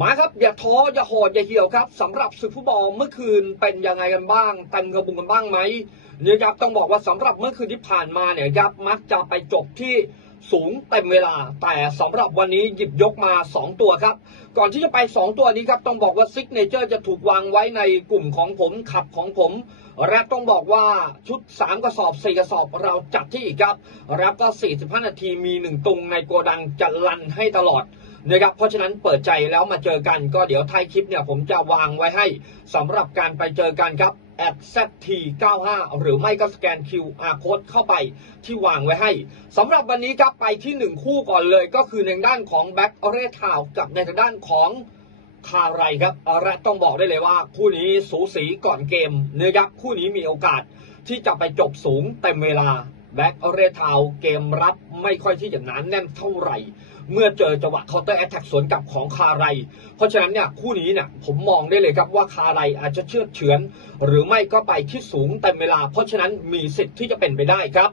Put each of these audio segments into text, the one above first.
มาครับอย่าท้ออย่าหอดอย่าเหี่ยวครับสำหรับศึกฟุตบอลเมื่อคืนเป็นยังไงกันบ้างเต็มกระบุงกันบ้างไหมเนี่ยครับต้องบอกว่าสำหรับเมื่อคืนที่ผ่านมาเนี่ยครับมักจะไปจบที่สูงเต็มเวลา แต่สำหรับวันนี้หยิบยกมา 2 ตัวครับ ก่อนที่จะไป 2 ตัวนี้ครับต้องบอกว่าซิกเนเจอร์จะถูกวางไว้ในกลุ่มของผมขับของผมและต้องบอกว่าชุด 3 กระสอบ 4 กระสอบเราจัดที่อีกครับแล้วก็ 45 นาทีมี 1 ตุงในโกดังจะลันให้ตลอด นะครับเพราะฉะนั้นเปิดใจแล้วมาเจอกันก็เดี๋ยวท้ายคลิปเนี่ยผมจะวางไว้ให้สำหรับการไปเจอกันครับ at zt95 หรือไม่ก็สแกน QR code เข้าไปที่วางไว้ให้สำหรับวันนี้ครับไปที่1คู่ก่อนเลย ก็คือในด้านของแบ็กเรทาวกับในทางด้านของคาไรครับและต้องบอกได้เลยว่า คู่นี้สูสีก่อนเกมนะครับคู่นี้มีโอกาสที่จะไปจบสูงเต็มเวลา แบ็กเรทาวเกมรับไม่ค่อยที่จะหนานแน่นเท่าไหร่ เมื่อเจอจังหวะเคาน์เตอร์แอตแทกสวนกลับของคาไร เพราะฉะนั้นเนี่ยคู่นี้เนี่ยผมมองได้เลยครับว่าคาไรอาจจะเชื่อเฉือน หรือไม่ก็ไปที่สูงเต็มเวลา เพราะฉะนั้นมีสิทธิ์ที่จะเป็นไปได้ครับ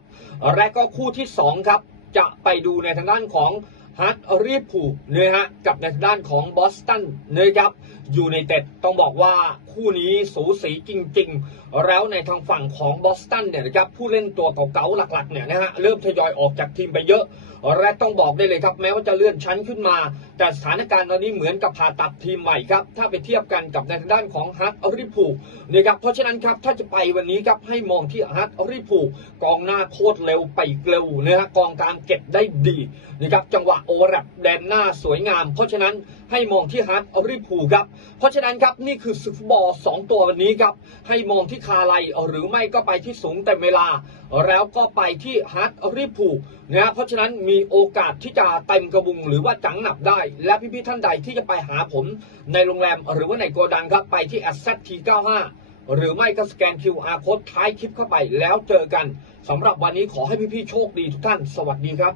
และก็คู่ที่สองครับจะไปดูในทางด้านของ ฮาร์ดรีบผูกนะฮะกับในด้านของบอสตันนะครับยูไนเต็ดต้องบอกว่าคู่นี้สูสีจริง ๆ แล้วในทางฝั่งของบอสตันเนี่ยนะครับผู้เล่นตัวเก่าๆหลักๆเนี่ยนะฮะเริ่มทยอยออกจากทีมไปเยอะ และต้องบอกได้เลยครับ แม้ว่าจะเลื่อนชั้นขึ้นมา แต่สถานการณ์ตอนนี้เหมือนกับผ่าตัดทีมใหม่ครับ ถ้าไปเทียบกันกับในทางด้านของฮาร์ดริพูนะครับเพราะฉะนั้นครับถ้าจะไปวันนี้ครับให้มองที่ฮาร์ดริพูกองหน้าโคตรเร็วไปเร็วนะฮะกองกลางเก็บได้ดีนะครับจังหวะโอแรปแดนหน้าสวยงาม เพราะฉะนั้นให้มองที่ฮาร์ดริพูครับเพราะฉะนั้นครับนี่คือศึกฟุตบอลสองตัววันนี้ครับให้มองที่คาไลหรือไม่ก็ไปที่สูงเต็มเวลา แล้วก็ไปที่ฮาร์ดริพูนะเพราะฉะนั้นมีโอกาสที่จะเต็มกระบุงหรือว่าจังหนับได้ และพี่ๆท่านใดที่จะไปหาผมในโรงแรมหรือว่าในโกดังครับไปที่ a s s e t T95 หรือไม่ก็สแกน QR code ท้ายคลิปเข้าไปแล้วเจอกันสำหรับวันนี้ขอให้พี่ๆโชคดีทุกท่าน สวัสดีครับ